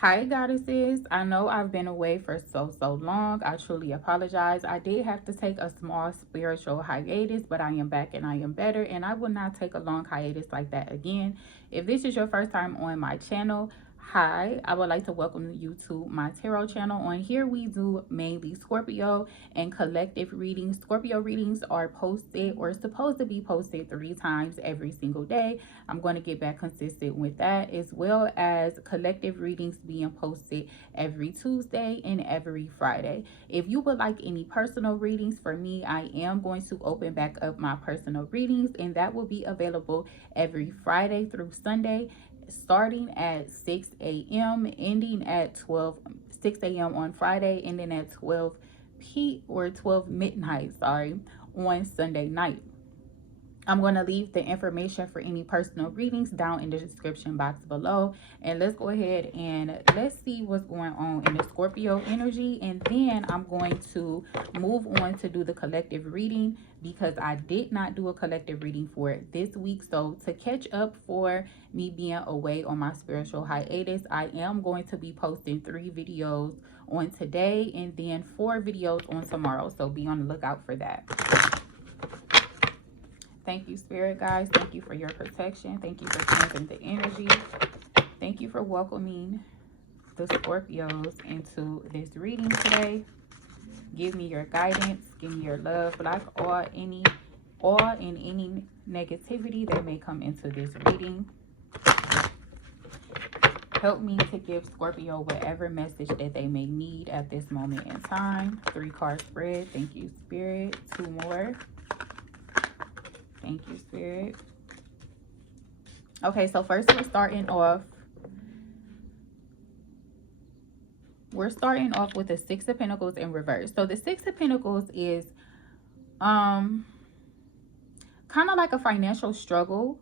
Hi goddesses, I know I've been away for so long. I truly apologize. I did have to take a small spiritual hiatus, but I am back and I am better, and I will not take a long hiatus like that again. If this is your first time on my channel, hi, I would like to welcome you to my tarot channel. On here we do mainly Scorpio and collective readings. Scorpio readings are posted or supposed to be posted 3 times every single day. I'm going to get back consistent with that, as well as collective readings being posted every Tuesday and every Friday. If you would like any personal readings for me, I am going to open back up my personal readings, and that will be available every Friday through Sunday, starting at 6 a.m. ending at 6 a.m. on Friday, and then at 12 midnight, on Sunday night. I'm going to leave the information for any personal readings down in the description box below. And let's go ahead and let's see what's going on in the Scorpio energy. And then I'm going to move on to do the collective reading, because I did not do a collective reading for it this week. So to catch up for me being away on my spiritual hiatus, I am going to be posting 3 videos on today and then 4 videos on tomorrow. So be on the lookout for that. Thank you, Spirit guys. Thank you for your protection. Thank you for cleansing the energy. Thank you for welcoming the Scorpios into this reading today. Give me your guidance. Give me your love. Block all and any negativity that may come into this reading. Help me to give Scorpio whatever message that they may need at this moment in time. 3 card spread. Thank you, Spirit. 2 more. Thank you, Spirit. Okay, so first we're starting off with the 6 of Pentacles in reverse. So the 6 of Pentacles is kind of like a financial struggle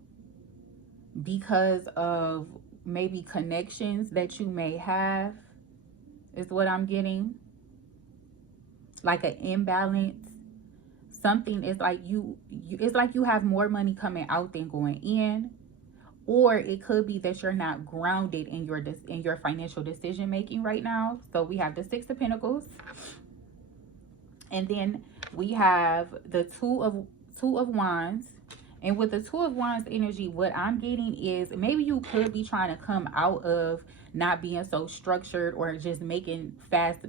because of maybe connections that you may have, is what I'm getting. Like an imbalance. Something is like it's like you have more money coming out than going in. Or it could be that you're not grounded in your financial decision making right now. So we have the 6 of Pentacles, and then we have the two of Wands. And with the 2 of Wands energy, what I'm getting is maybe you could be trying to come out of not being so structured or just making fast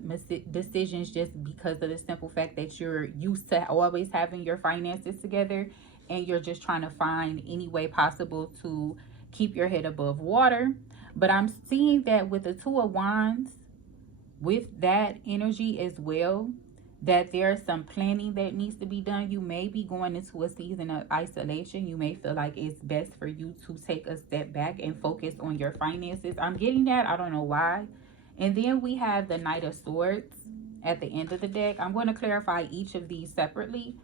decisions just because of the simple fact that you're used to always having your finances together, and you're just trying to find any way possible to keep your head above water. But I'm seeing that with the 2 of Wands, with that energy as well, that there's some planning that needs to be done. You may be going into a season of isolation. You may feel like it's best for you to take a step back and focus on your finances. I'm getting that. I don't know why. And then we have the Knight of Swords at the end of the deck. I'm going to clarify each of these separately.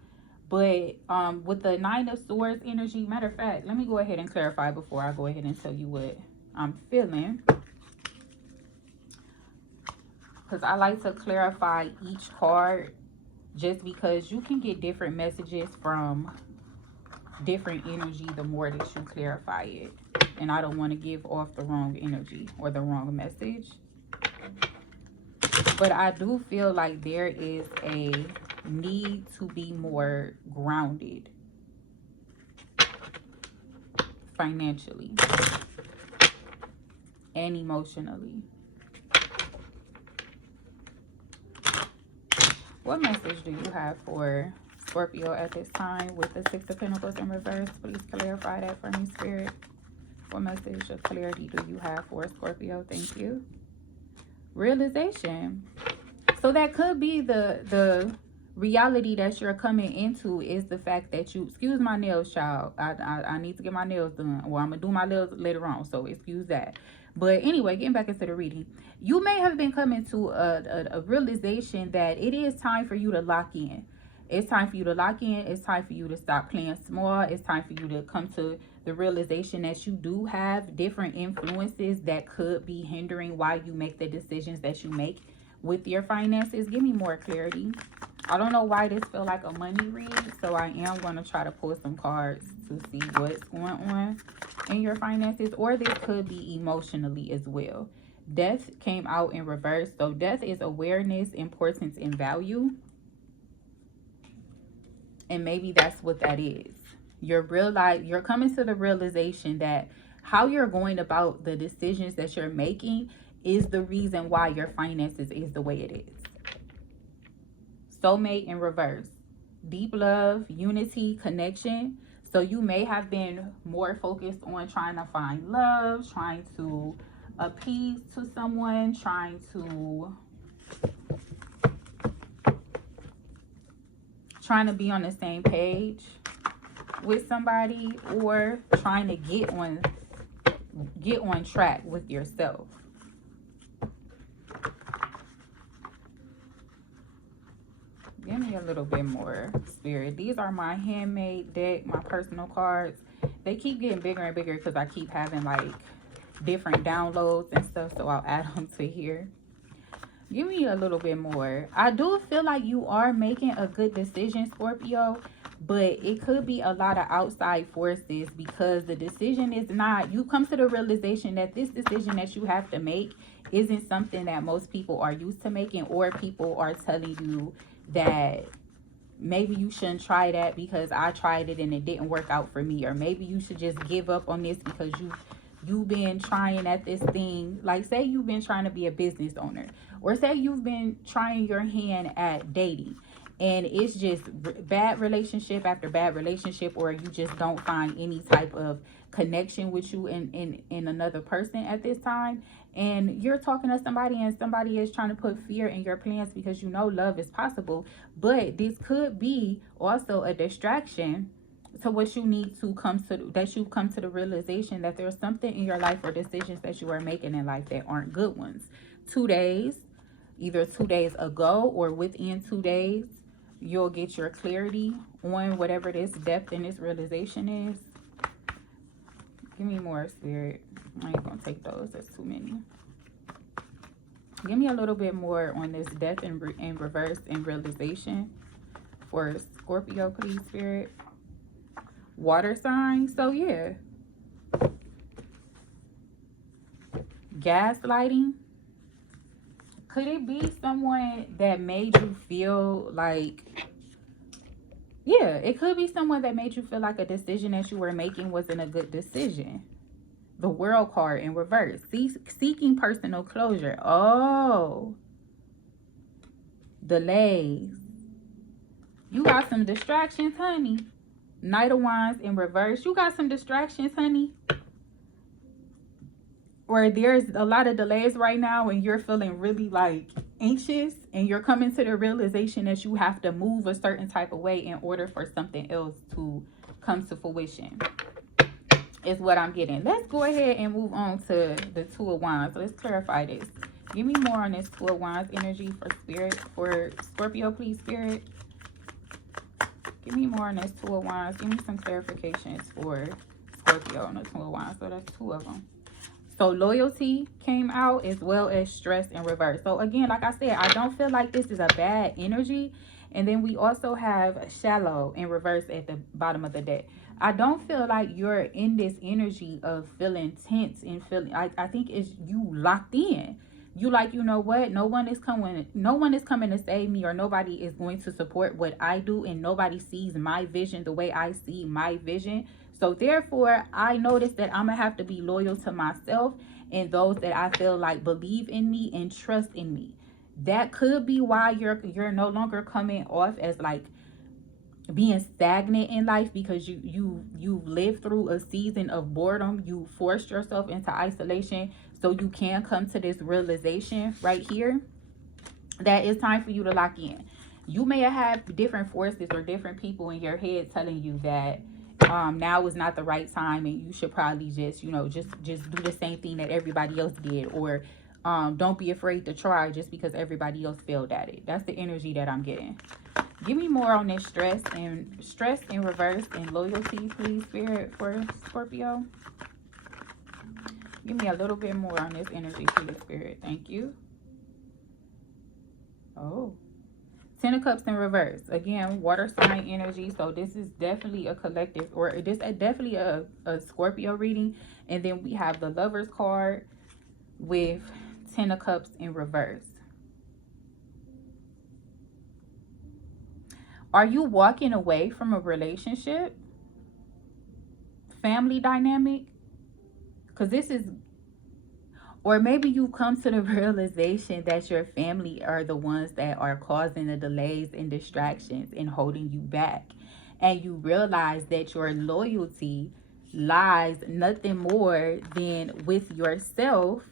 But with the Nine of Swords energy, matter of fact, let me go ahead and clarify before I go ahead and tell you what I'm feeling. Because I like to clarify each card, just because you can get different messages from different energy the more that you clarify it. And I don't want to give off the wrong energy or the wrong message. But I do feel like there is a need to be more grounded financially and emotionally. What message do you have for Scorpio at this time with the 6 of Pentacles in reverse? Please clarify that for me, Spirit. What message of clarity do you have for Scorpio? Thank you. Realization. So that could be the reality that you're coming into, is the fact that you, excuse my nails, child. I need to get my nails done. Well, I'm going to do my nails later on, so excuse that. But anyway, getting back into the reading, you may have been coming to a realization that it is time for you to lock in. It's time for you to lock in. It's time for you to stop playing small. It's time for you to come to the realization that you do have different influences that could be hindering why you make the decisions that you make with your finances. Give me more clarity. I don't know why this feel like a money read, so I am going to try to pull some cards to see what's going on in your finances. Or this could be emotionally as well. Death came out in reverse. So death is awareness, importance, and value. And maybe that's what that is. You're coming to the realization that how you're going about the decisions that you're making is the reason why your finances is the way it is. Soulmate in reverse. Deep love, unity, connection. So you may have been more focused on trying to find love, trying to appease to someone, trying to be on the same page with somebody, or trying to get on track with yourself. Give me a little bit more, Spirit. These are my handmade deck, my personal cards. They keep getting bigger and bigger because I keep having like different downloads and stuff, so I'll add them to here. Give me a little bit more. I do feel like you are making a good decision, Scorpio, but it could be a lot of outside forces, because the decision is not, you come to the realization that this decision that you have to make isn't something that most people are used to making, or people are telling you that maybe you shouldn't try that because I tried it and it didn't work out for me, or maybe you should just give up on this because you've been trying at this thing. Like, say you've been trying to be a business owner, or say you've been trying your hand at dating, and it's just bad relationship after bad relationship, or you just don't find any type of connection with you in another person at this time, and you're talking to somebody and somebody is trying to put fear in your plans because you know love is possible. But this could be also a distraction to what you need to come to, that you've come to the realization that there's something in your life or decisions that you are making in life that aren't good ones. 2 days, either 2 days ago or within 2 days, you'll get your clarity on whatever this depth in this realization is. Give me more, Spirit. I ain't gonna take those, that's too many. Give me a little bit more on this death in reverse and realization for Scorpio, please, Spirit. Water sign. So yeah, gaslighting. Could it be someone that made you feel like, yeah, it could be someone that made you feel like a decision that you were making wasn't a good decision. The World card in reverse. Seeking personal closure. Oh, delays. You got some distractions, honey. Knight of Wands in reverse. You got some distractions, honey. Or there's a lot of delays right now and you're feeling really like anxious, and you're coming to the realization that you have to move a certain type of way in order for something else to come to fruition, is what I'm getting. Let's go ahead and move on to the Two of Wands. Let's clarify this. Give me more on this Two of Wands energy for Spirit, for Scorpio, please, Spirit. Give me more on this Two of Wands. Give me some clarifications for Scorpio on the Two of Wands. So that's 2 of them. So loyalty came out, as well as stress in reverse. So again, like I said, I don't feel like this is a bad energy. And then we also have shallow in reverse at the bottom of the deck. I don't feel like you're in this energy of feeling tense and feeling, I think it's you locked in. You like, you know what, no one is coming to save me, or nobody is going to support what I do, and nobody sees my vision the way I see my vision. So therefore, I noticed that I'm gonna have to be loyal to myself and those that I feel like believe in me and trust in me. That could be why you're no longer coming off as like being stagnant in life, because you've lived through a season of boredom. You forced yourself into isolation so you can come to this realization right here that it's time for you to lock in. You may have different forces or different people in your head telling you that now is not the right time and you should probably just just do the same thing that everybody else did, or don't be afraid to try just because everybody else failed at it. That's the energy that I'm getting. Give me more on this stress in reverse and loyalty, please, Spirit, for Scorpio. Give me a little bit more on this energy, please, Spirit. Thank you. Oh, 10 of Cups in reverse. Again, water sign energy. So this is definitely a collective, or this is definitely a Scorpio reading. And then we have the Lovers card with Ten of Cups in reverse. Are you walking away from a relationship? Family dynamic? Because this is, or maybe you come to the realization that your family are the ones that are causing the delays and distractions and holding you back. And you realize that your loyalty lies nothing more than with yourself,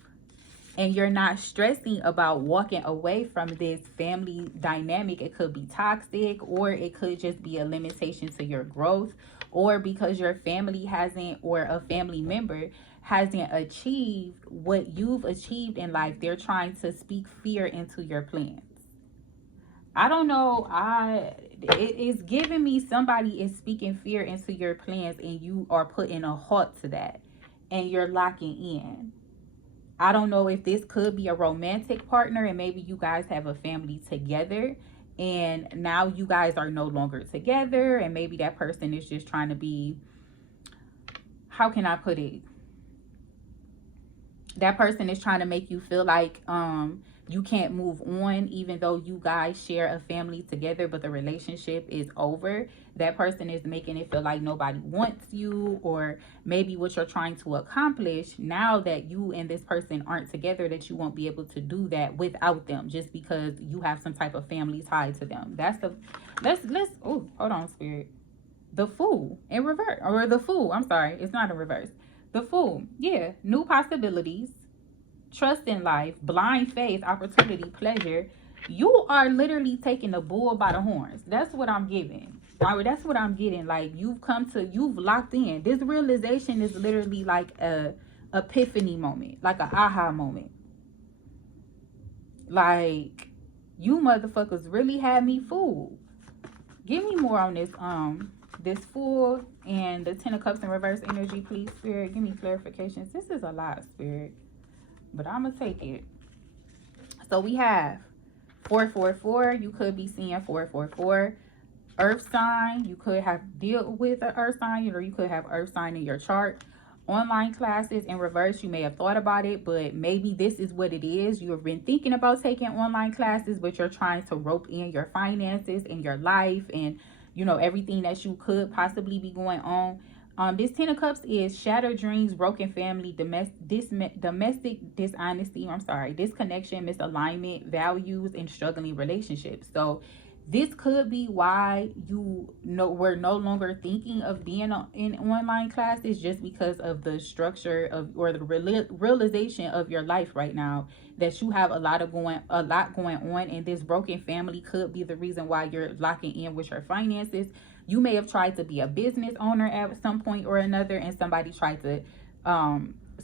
and you're not stressing about walking away from this family dynamic. It could be toxic, or it could just be a limitation to your growth, or because your family hasn't, or a family member hasn't achieved what you've achieved in life. They're trying to speak fear into your plans. I don't know. It is giving me somebody is speaking fear into your plans, and you are putting a halt to that, and you're locking in. I don't know if this could be a romantic partner, and maybe you guys have a family together, and now you guys are no longer together, and maybe that person is just trying to be, how can I put it? That person is trying to make you feel like you can't move on, even though you guys share a family together, but the relationship is over. That person is making it feel like nobody wants you, or maybe what you're trying to accomplish, now that you and this person aren't together, that you won't be able to do that without them, just because you have some type of family tie to them. That's the, let's oh, hold on, Spirit. The Fool in reverse, or the Fool, I'm sorry, it's not in reverse. The Fool, yeah, new possibilities, trust in life, blind faith, opportunity, pleasure. You are literally taking the bull by the horns. That's what I'm giving. That's what I'm getting. Like, you've locked in. This realization is literally like a epiphany moment, like a aha moment. Like, you motherfuckers really had me fooled. Give me more on this Fool and the Ten of Cups in reverse energy, please, Spirit. Give me clarifications. This is a lot, Spirit, but I'm gonna take it. So we have 444. You could be seeing 444. Earth sign. You could have dealt with an earth sign, or you could have earth sign in your chart. Online classes in reverse. You may have thought about it, but maybe this is what it is. You have been thinking about taking online classes, but you're trying to rope in your finances and your life, and everything that you could possibly be going on. This Ten of Cups is shattered dreams, broken family, domestic dishonesty, disconnection, misalignment, values, and struggling relationships. So this could be why we're no longer thinking of being in online classes, just because of the structure of, or the realization of your life right now, that you have a lot going on, and this broken family could be the reason why you're locking in with your finances. You may have tried to be a business owner at some point or another, and somebody tried to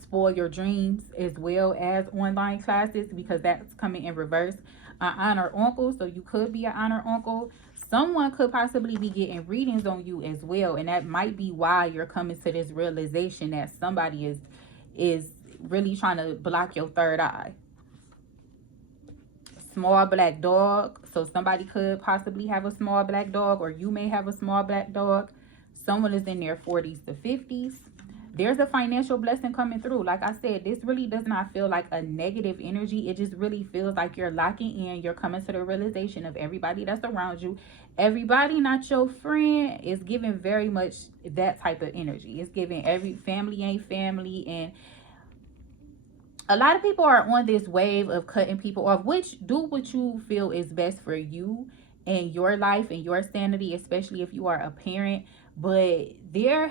spoil your dreams, as well as online classes, because that's coming in reverse. Honor uncle, so you could be an honor uncle. Someone could possibly be getting readings on you as well, and that might be why you're coming to this realization that somebody is really trying to block your third eye. Small black dog, so somebody could possibly have a small black dog, or you may have a small black dog. Someone is in their 40s to 50s. There's a financial blessing coming through. Like I said, this really does not feel like a negative energy. It just really feels like you're locking in. You're coming to the realization of everybody that's around you. Everybody not your friend is giving very much that type of energy. It's giving every family ain't family. And a lot of people are on this wave of cutting people off, which do what you feel is best for you and your life and your sanity, especially if you are a parent. But there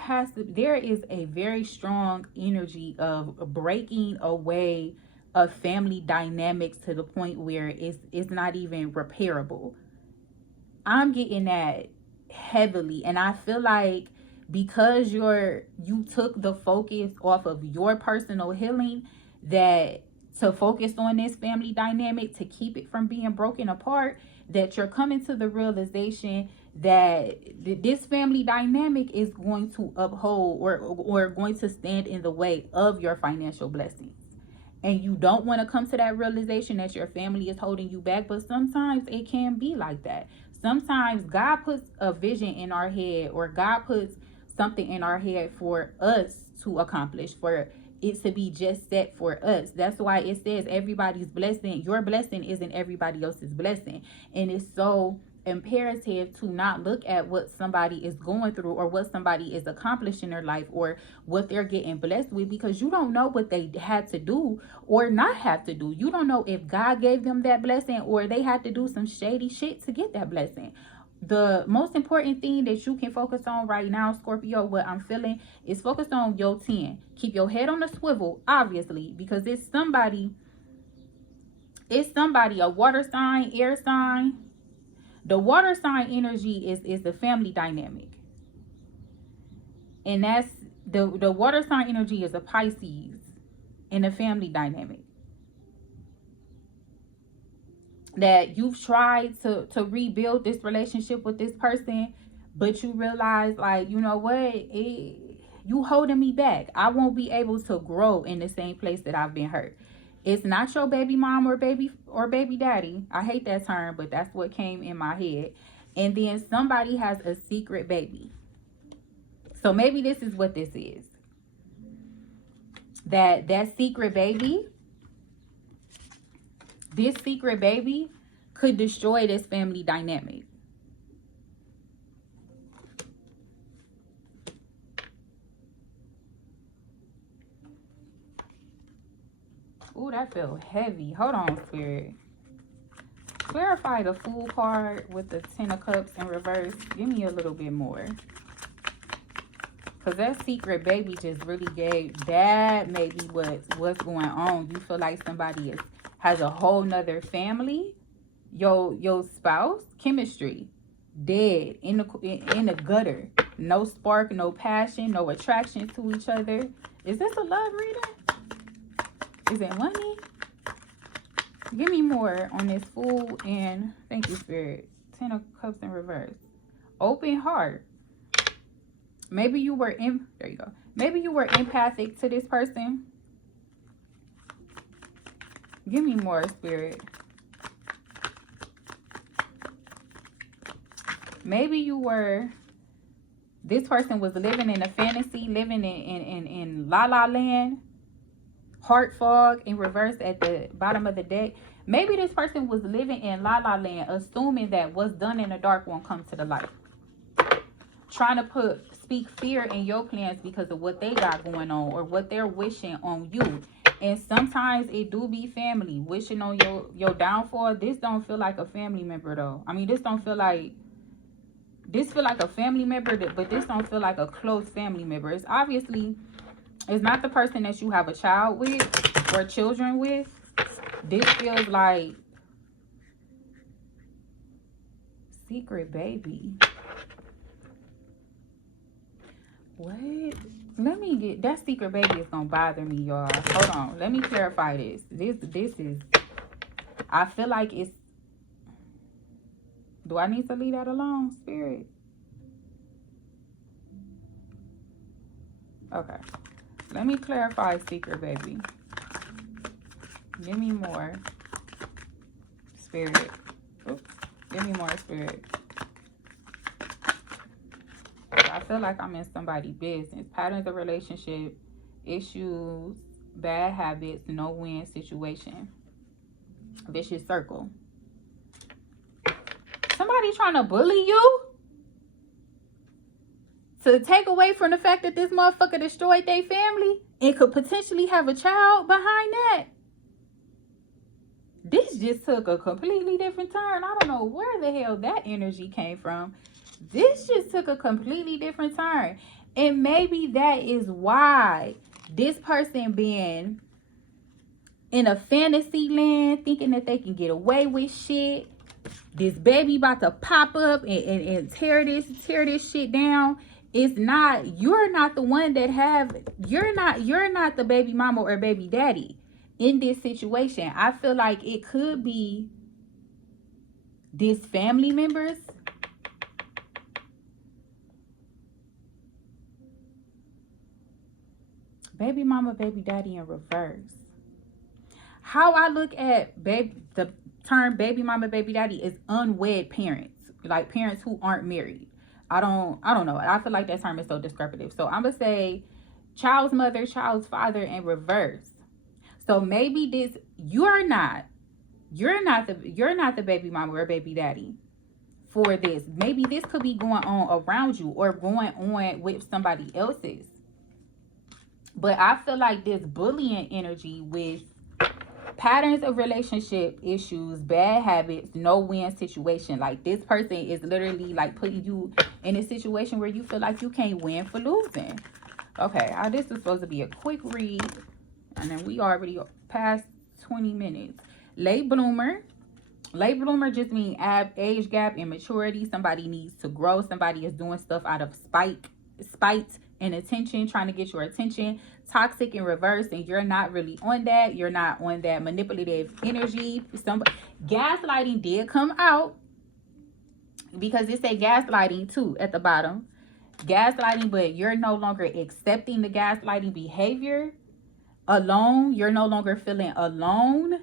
is a very strong energy of breaking away of family dynamics to the point where it's not even repairable. I'm getting that heavily, and I feel like because you took the focus off of your personal healing, that to focus on this family dynamic, to keep it from being broken apart, that you're coming to the realization that this family dynamic is going to uphold or going to stand in the way of your financial blessings. And you don't want to come to that realization that your family is holding you back, but sometimes it can be like that. Sometimes God puts a vision in our head, or God puts something in our head for us to accomplish, for it to be just set for us. That's why it says everybody's blessing, your blessing isn't everybody else's blessing. And it's so imperative to not look at what somebody is going through or what somebody is accomplishing in their life or what they're getting blessed with, because you don't know what they had to do or not have to do. You don't know if God gave them that blessing or they had to do some shady shit to get that blessing. The most important thing that you can focus on right now, Scorpio, what I'm feeling is focus on your 10. Keep your head on the swivel, obviously, because it's somebody, a water sign, air sign. The water sign energy is the family dynamic. And that's the water sign energy is a Pisces in the family dynamic. That you've tried to rebuild this relationship with this person, but you realize, like, you know what, you holding me back. I won't be able to grow in the same place that I've been hurt. It's not your baby mom or baby daddy. I hate that term, but that's what came in my head. And then somebody has a secret baby. So maybe this is what this is. That secret baby, this secret baby could destroy this family dynamic. Ooh, that felt heavy. Hold on, Spirit. Clarify the Fool card with the 10 of Cups in reverse. Give me a little bit more. Because that secret baby just really gave, that maybe what's going on. You feel like somebody has a whole nother family. Your spouse, chemistry, dead, in the gutter. No spark, no passion, no attraction to each other. Is this a love reading? Is it money? Give me more on this Fool and thank you, Spirit. 10 of Cups in reverse. Open heart. Maybe you were there you go. Maybe you were empathic to this person. Give me more, Spirit. Maybe you were, this person was living in a fantasy, living in La La Land. Heart fog in reverse at the bottom of the deck. Maybe this person was living in La La Land, assuming that what's done in the dark won't come to the light. Trying to speak fear in your plans because of what they got going on or what they're wishing on you. And sometimes it do be family wishing on your downfall. This don't feel like a family member though. I mean, this feel like a family member, but this don't feel like a close family member. It's obviously, it's not the person that you have a child with or children with. This feels like secret baby. What? Let me get, that secret baby is gonna bother me, y'all. Hold on, let me clarify this. This is, I feel like it's, do I need to leave that alone, Spirit? Okay, let me clarify secret baby. Give me more, Spirit. Oops. Give me more, Spirit. I feel like I'm in somebody's business. Patterns of relationship, issues, bad habits, no win situation. Vicious circle. Somebody trying to bully you to take away from the fact that this motherfucker destroyed their family and could potentially have a child behind that. This just took a completely different turn. I don't know where the hell that energy came from. This just took a completely different turn. And maybe that is why this person being in a fantasy land, thinking that they can get away with shit. This baby about to pop up and tear this shit down. It's not, you're not the one that you're not the baby mama or baby daddy in this situation. I feel like it could be this family members. Baby mama, baby daddy in reverse. How I look at the term baby mama, baby daddy is unwed parents. Like parents who aren't married. I don't know. I feel like that term is so descriptive. So I'm going to say child's mother, child's father in reverse. So maybe this, you're not the baby mama or baby daddy for this. Maybe this could be going on around you or going on with somebody else's. But I feel like this bullying energy with patterns of relationship issues, bad habits, no win situation. Like this person is literally like putting you in a situation where you feel like you can't win for losing. Okay, this is supposed to be a quick read, and then we already past 20 minutes. Late bloomer. Late bloomer just means age gap, immaturity. Somebody needs to grow. Somebody is doing stuff out of spite and attention, trying to get your attention. Toxic in reverse, and you're not really on that. You're not on that manipulative energy. Gaslighting did come out, because it said gaslighting too at the bottom. Gaslighting, but you're no longer accepting the gaslighting behavior. Alone, you're no longer feeling alone.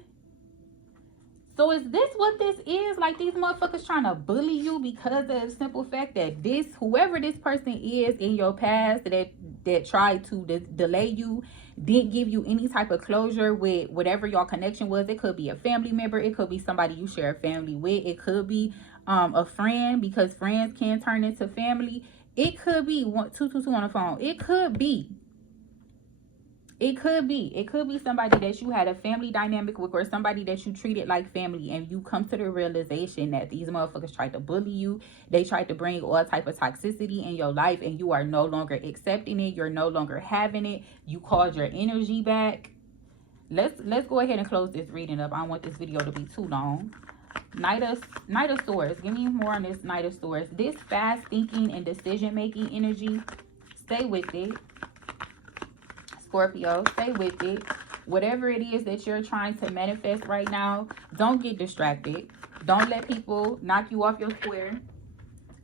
So is this what this is? Like these motherfuckers trying to bully you because of the simple fact that this, whoever this person is in your past that tried to delay you, didn't give you any type of closure with whatever your connection was. It could be a family member. It could be somebody you share a family with. It could be a friend, because friends can turn into family. It could be 222 on the phone. It could be somebody that you had a family dynamic with, or somebody that you treated like family, and you come to the realization that these motherfuckers tried to bully you. They tried to bring all type of toxicity in your life, and you are no longer accepting it. You're no longer having it. You called your energy back. Let's go ahead and close this reading up. I don't want this video to be too long. Knight of Swords. Give me more on this Knight of Swords. This fast thinking and decision making energy. Stay with it. Scorpio, stay with it. Whatever it is that you're trying to manifest right now, don't get distracted. Don't let people knock you off your square.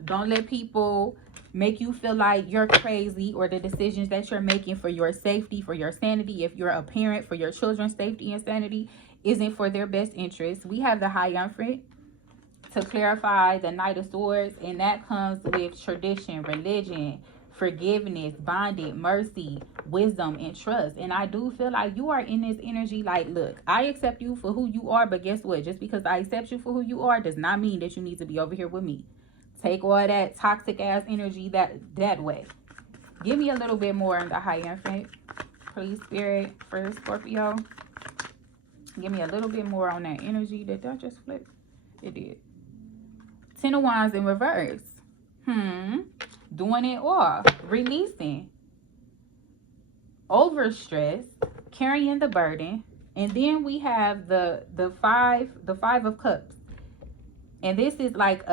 Don't let people make you feel like you're crazy, or the decisions that you're making for your safety, for your sanity, if you're a parent, for your children's safety and sanity, isn't for their best interest. We have the Hierophant to clarify the Knight of Swords, and that comes with tradition, religion, forgiveness, bondage, mercy, wisdom, and trust. And I do feel like you are in this energy like, look, I accept you for who you are, but guess what? Just because I accept you for who you are does not mean that you need to be over here with me. Take all that toxic ass energy that way. Give me a little bit more in the Hierophant, please, Spirit, for Scorpio. Give me a little bit more on that energy. Did that just flip? It did. Ten of Wands in reverse. Doing it all. Releasing. Overstress. Carrying the burden. And then we have the five of cups. And this is like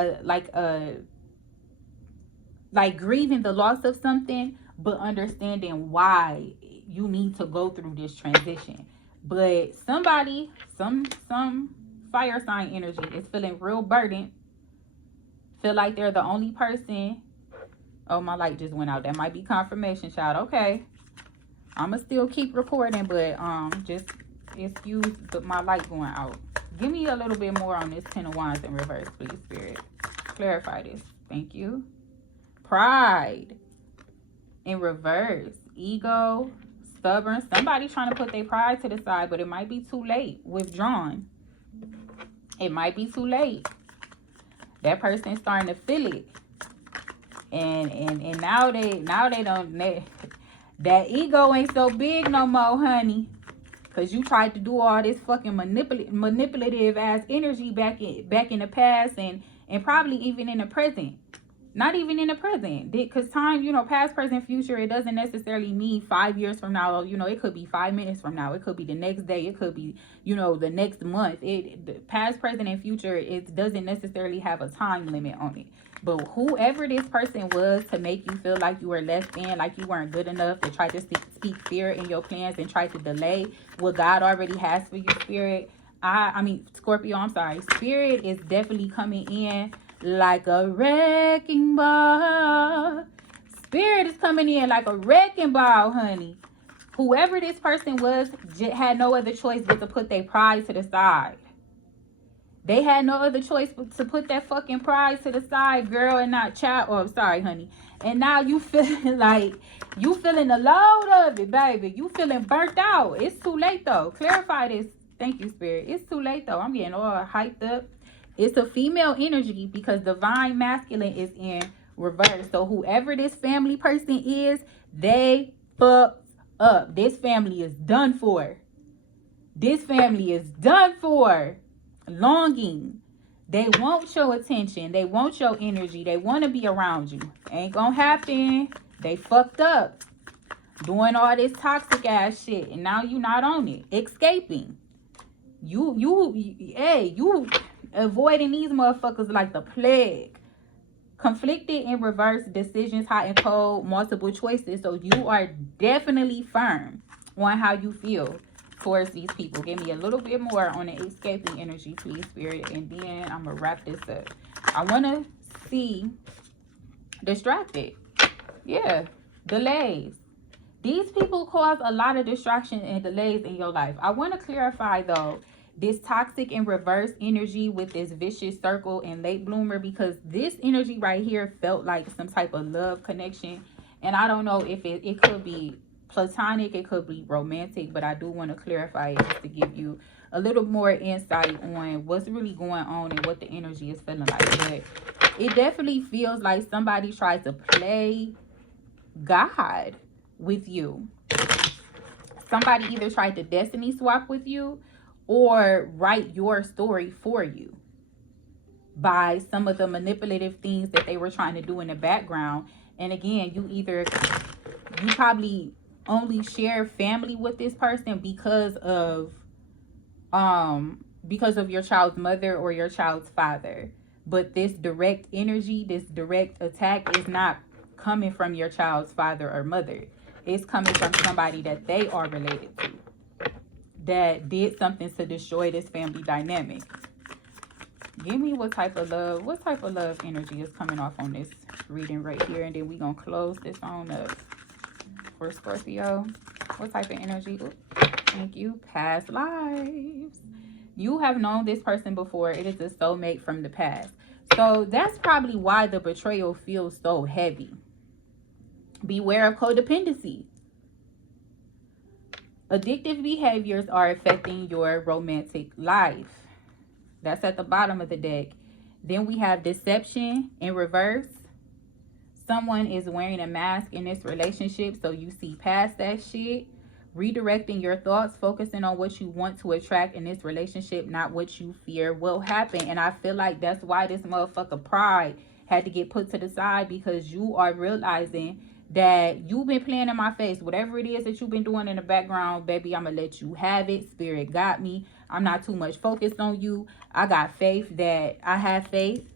grieving the loss of something, but understanding why you need to go through this transition. But somebody, some fire sign energy is feeling real burdened. Feel like they're the only person. Oh, my light just went out. That might be confirmation, child. Okay. I'ma still keep recording, but just excuse my light going out. Give me a little bit more on this Ten of Wands in reverse, please, Spirit. Clarify this. Thank you. Pride in reverse. Ego. Stubborn. Somebody trying to put their pride to the side, but it might be too late. Withdrawn. It might be too late. That person's starting to feel it. And now they don't, that ego ain't so big no more, honey. Because you tried to do all this fucking manipulative ass energy back in the past, and probably even in the present. Not even in the present. Because time, past, present, future, it doesn't necessarily mean 5 years from now. It could be 5 minutes from now. It could be the next day. It could be, the next month. The past, present, and future, it doesn't necessarily have a time limit on it. But whoever this person was to make you feel like you were less than, like you weren't good enough, to try to speak fear in your plans and try to delay what God already has for you, Spirit. Scorpio, I'm sorry. Spirit is definitely coming in like a wrecking ball. Spirit is coming in like a wrecking ball, honey. Whoever this person was had no other choice but to put their pride to the side. They had no other choice but to put that fucking pride to the side, girl, and not child. Oh, sorry, honey. And now you feeling like you feeling the load of it, baby. You feeling burnt out. It's too late though. Clarify this. Thank you, Spirit. It's too late though. I'm getting all hyped up. It's a female energy because divine masculine is in reverse. So whoever this family person is, they fucked up. This family is done for. This family is done for. Longing. They want your attention. They want your energy. They want to be around you. Ain't gonna happen. They fucked up. Doing all this toxic ass shit. And now you not on it. Escaping. You avoiding these motherfuckers like the plague. Conflicted in reverse, decisions hot and cold, multiple choices. So you are definitely firm on how you feel towards these people. Give me a little bit more on the escaping energy, please, Spirit, and then I'm gonna wrap this up. I want to see distracted. Yeah, delays. These people cause a lot of distraction and delays in your life. I want to clarify though, this toxic and reverse energy with this vicious circle and late bloomer, because this energy right here felt like some type of love connection. And I don't know if it could be platonic, it could be romantic, but I do want to clarify it just to give you a little more insight on what's really going on and what the energy is feeling like. But it definitely feels like somebody tries to play God with you. Somebody either tried to destiny swap with you or write your story for you by some of the manipulative things that they were trying to do in the background. And again, you probably only share family with this person because of your child's mother or your child's father. But this direct energy, this direct attack is not coming from your child's father or mother. It's coming from somebody that they are related to, that did something to destroy this family dynamic. Give me what type of love energy is coming off on this reading right here, and then we're gonna close this on up for Scorpio. What type of energy? Oops, thank you. Past lives. You have known this person before. It is a soulmate from the past. So that's probably why the betrayal feels so heavy. Beware of codependency. Addictive behaviors are affecting your romantic life. That's at the bottom of the deck. Then we have deception in reverse. Someone is wearing a mask in this relationship, so you see past that shit. Redirecting your thoughts, focusing on what you want to attract in this relationship, not what you fear will happen. And I feel like that's why this motherfucker pride had to get put to the side, because you are realizing that you've been playing in my face. Whatever it is that you've been doing in the background, baby, I'm gonna let you have it. Spirit got me. I'm not too much focused on you. I got faith that I have faith.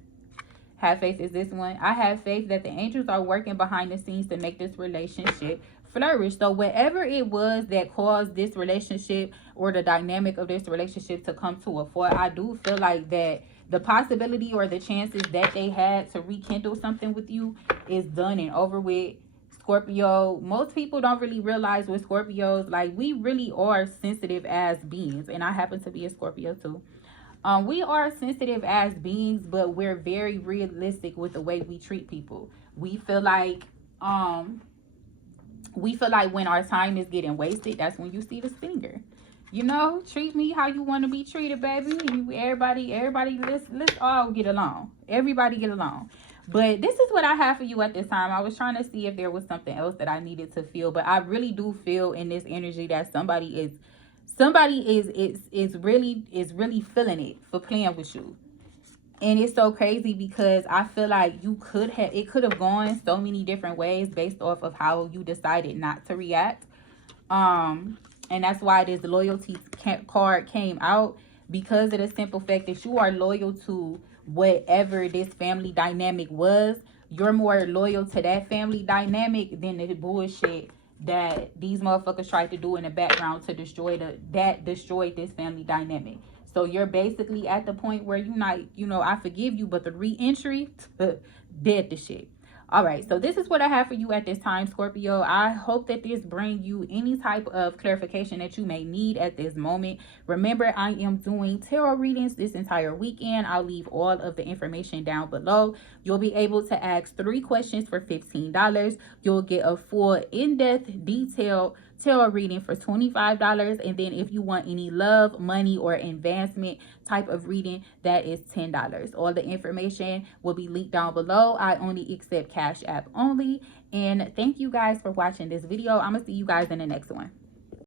Have faith is this one. I have faith that the angels are working behind the scenes to make this relationship flourish. So whatever it was that caused this relationship or the dynamic of this relationship to come to a fall, I do feel like that the possibility or the chances that they had to rekindle something with you is done and over with. Scorpio, most people don't really realize with Scorpios, like, we really are sensitive as beings, and I happen to be a Scorpio too. We are sensitive as beings, but we're very realistic with the way we treat people. We feel like when our time is getting wasted, that's when you see the stinger. You know, treat me how you want to be treated, baby. Everybody, let's all get along. Everybody get along. But this is what I have for you at this time. I was trying to see if there was something else that I needed to feel, but I really do feel in this energy that somebody is really feeling it for playing with you. And it's so crazy because I feel like it could have gone so many different ways based off of how you decided not to react. And that's why this loyalty card came out, because of the simple fact that you are loyal to whatever this family dynamic was. You're more loyal to that family dynamic than the bullshit that these motherfuckers tried to do in the background to destroyed this family dynamic. So you're basically at the point where you not, I forgive you, but the re-entry, dead the shit. All right, so this is what I have for you at this time, Scorpio. I hope that this brings you any type of clarification that you may need at this moment. Remember, I am doing tarot readings this entire weekend. I'll leave all of the information down below. You'll be able to ask 3 questions for $15. You'll get a full in-depth, detailed tarot reading for $25. And then if you want any love, money, or advancement type of reading, that is $10. All the information will be linked down below. I only accept Cash App only. And thank you guys for watching this video. I'm gonna see you guys in the next one.